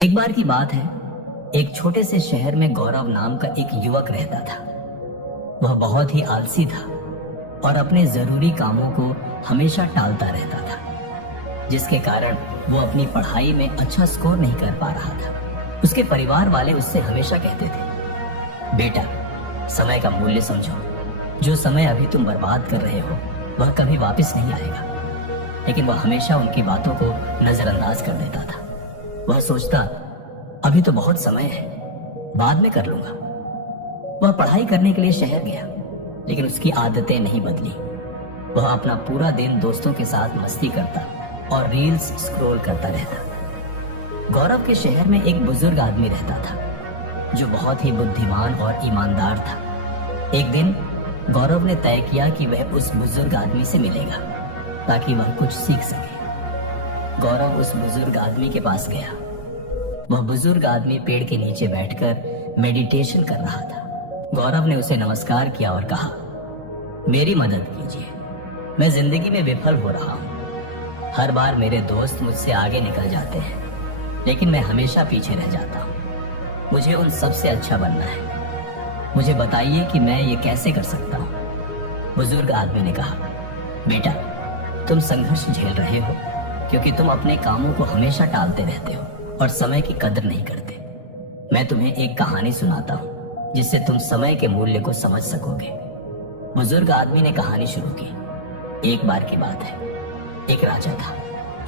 एक बार की बात है, एक छोटे से शहर में गौरव नाम का एक युवक रहता था। वह बहुत ही आलसी था और अपने जरूरी कामों को हमेशा टालता रहता था, जिसके कारण वो अपनी पढ़ाई में अच्छा स्कोर नहीं कर पा रहा था। उसके परिवार वाले उससे हमेशा कहते थे, बेटा, समय का मूल्य समझो। जो समय अभी तुम बर्बाद कर रहे हो वह कभी वापस नहीं आएगा। लेकिन वह हमेशा उनकी बातों को नजरअंदाज कर देता था। वह सोचता, अभी तो बहुत समय है, बाद में कर लूंगा। वह पढ़ाई करने के लिए शहर गया, लेकिन उसकी आदतें नहीं बदली। वह अपना पूरा दिन दोस्तों के साथ मस्ती करता और रील्स स्क्रॉल करता रहता। गौरव के शहर में एक बुजुर्ग आदमी रहता था, जो बहुत ही बुद्धिमान और ईमानदार था। एक दिन गौरव ने तय किया कि वह उस बुजुर्ग आदमी से मिलेगा, ताकि वह कुछ सीख सके। गौरव उस बुजुर्ग आदमी के पास गया। वह बुजुर्ग आदमी पेड़ के नीचे बैठकर मेडिटेशन कर रहा था। गौरव ने उसे नमस्कार किया और कहा, मेरी मदद कीजिए, मैं जिंदगी में विफल हो रहा हूँ। हर बार मेरे दोस्त मुझसे आगे निकल जाते हैं, लेकिन मैं हमेशा पीछे रह जाता हूँ। मुझे उन सबसे अच्छा बनना है। मुझे बताइए कि मैं ये कैसे कर सकता हूँ। बुजुर्ग आदमी ने कहा, बेटा, तुम संघर्ष झेल रहे हो क्योंकि तुम अपने कामों को हमेशा टालते रहते हो और समय की कदर नहीं करते। मैं तुम्हें एक कहानी सुनाता हूँ, जिससे तुम समय के मूल्य को समझ सकोगे। बुजुर्ग आदमी ने कहानी शुरू की। एक बार की बात है, एक राजा था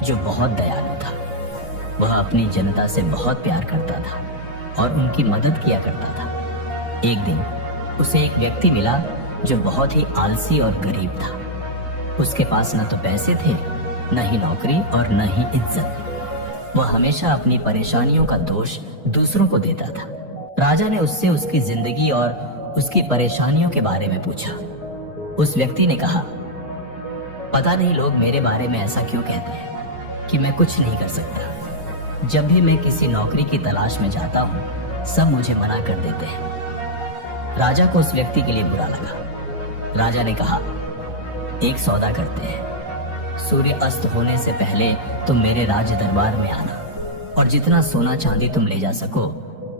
जो बहुत दयालु था। वह अपनी जनता से बहुत प्यार करता था और उनकी मदद किया करता था। एक दिन उसे एक व्यक्ति मिला जो बहुत ही आलसी और गरीब था। उसके पास न तो पैसे थे, न ही नौकरी और न ही इज्जत। वह हमेशा अपनी परेशानियों का दोष दूसरों को देता था। राजा ने उससे उसकी जिंदगी और उसकी परेशानियों के बारे में पूछा। उस व्यक्ति ने कहा, पता नहीं लोग मेरे बारे में ऐसा क्यों कहते हैं कि मैं कुछ नहीं कर सकता। जब भी मैं किसी नौकरी की तलाश में जाता हूँ, सब मुझे मना कर देते हैं। राजा को उस व्यक्ति के लिए बुरा लगा। राजा ने कहा, एक सौदा करते हैं। सूर्य अस्त होने से पहले तुम मेरे राज दरबार में आना और जितना सोना चांदी तुम ले जा सको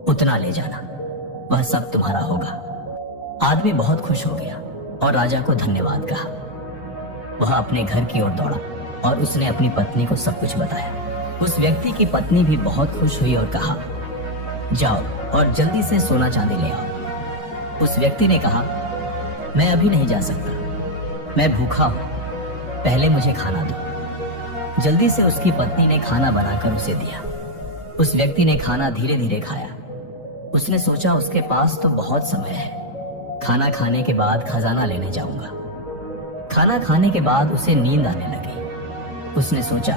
उतना ले जाना। वह सब तुम्हारा होगा। आदमी बहुत खुश हो गया और राजा को धन्यवाद कहा। वह अपने घर की ओर दौड़ा और उसने अपनी पत्नी को सब कुछ बताया। उस व्यक्ति की पत्नी भी बहुत खुश हुई और कहा, जाओ और जल्दी से सोना चांदी ले आओ। उस व्यक्ति ने कहा, मैं अभी नहीं जा सकता, मैं भूखा हूं, पहले मुझे खाना दो। जल्दी से उसकी पत्नी ने खाना बनाकर उसे दिया। उस व्यक्ति ने खाना धीरे धीरे खाया। उसने सोचा, उसके पास तो बहुत समय है। खाना खाने के बाद खजाना लेने जाऊंगा। खाना खाने के बाद उसे नींद आने लगी। उसने सोचा,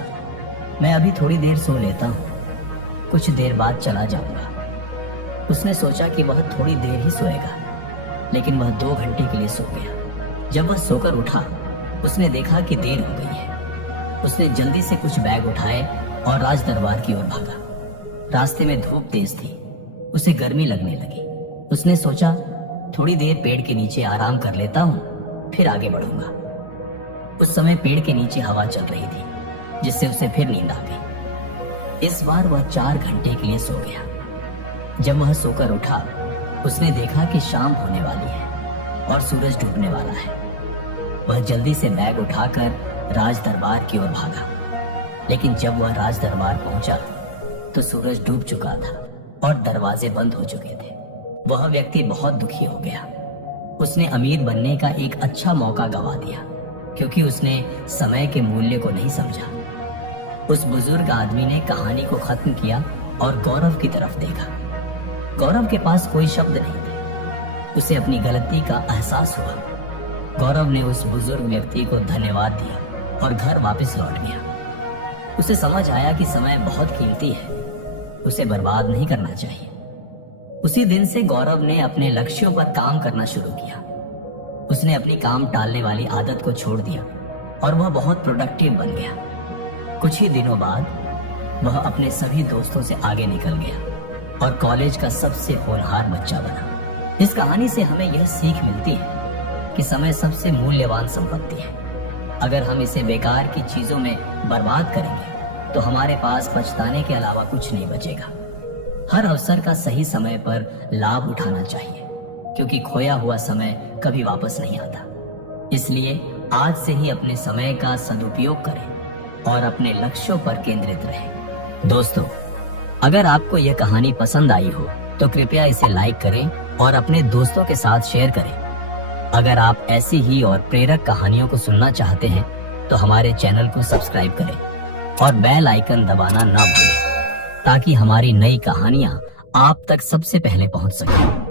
मैं अभी थोड़ी देर सो लेता हूँ, कुछ देर बाद चला जाऊंगा। उसने सोचा कि वह थोड़ी देर ही सोएगा, लेकिन वह 2 घंटे के लिए सो गया। जब वह सोकर उठा, उसने देखा कि देर हो गई है। उसने जल्दी से कुछ बैग उठाए और राज दरबार की ओर भागा। रास्ते में धूप तेज थी, उसे गर्मी लगने लगी। उसने सोचा, थोड़ी देर पेड़ के नीचे आराम कर लेता हूँ, फिर आगे बढ़ूंगा। उस समय पेड़ के नीचे हवा चल रही थी, जिससे उसे फिर नींद आ गई। इस बार वह 4 घंटे के लिए सो गया। जब वह सोकर उठा, उसने देखा कि शाम होने वाली है और सूरज डूबने वाला है। वह जल्दी से बैग उठाकर राज दरबार की ओर भागा। लेकिन जब वह राज दरबार पहुंचा तो सूरज डूब चुका था और दरवाजे बंद हो चुके थे। वह व्यक्ति बहुत दुखी हो गया। उसने अमीर बनने का एक अच्छा मौका गंवा दिया, क्योंकि उसने समय के मूल्य को नहीं समझा। उस बुजुर्ग आदमी ने कहानी को खत्म किया और गौरव की तरफ देखा। गौरव के पास कोई शब्द नहीं थे। उसे अपनी गलती का एहसास हुआ। गौरव ने उस बुजुर्ग व्यक्ति को धन्यवाद दिया और घर वापस लौट गया। उसे समझ आया कि समय बहुत कीमती है, उसे बर्बाद नहीं करना चाहिए। उसी दिन से गौरव ने अपने लक्ष्यों पर काम करना शुरू किया। उसने अपनी काम टालने वाली आदत को छोड़ दिया और वह बहुत प्रोडक्टिव बन गया। कुछ ही दिनों बाद वह अपने सभी दोस्तों से आगे निकल गया और कॉलेज का सबसे होनहार बच्चा बना। इस कहानी से हमें यह सीख मिलती है कि समय सबसे मूल्यवान संपत्ति है। अगर हम इसे बेकार की चीजों में बर्बाद करेंगे तो हमारे पास पछताने के अलावा कुछ नहीं बचेगा। हर अवसर का सही समय पर लाभ उठाना चाहिए, क्योंकि खोया हुआ समय कभी वापस नहीं आता। इसलिए आज से ही अपने समय का सदुपयोग करें और अपने लक्ष्यों पर केंद्रित रहें। दोस्तों, अगर आपको यह कहानी पसंद आई हो तो कृपया इसे लाइक करें और अपने दोस्तों के साथ शेयर करें। अगर आप ऐसी ही और प्रेरक कहानियों को सुनना चाहते हैं तो हमारे चैनल को सब्सक्राइब करें और बेल आइकन दबाना ना भूलें, ताकि हमारी नई कहानियां आप तक सबसे पहले पहुंच सकें।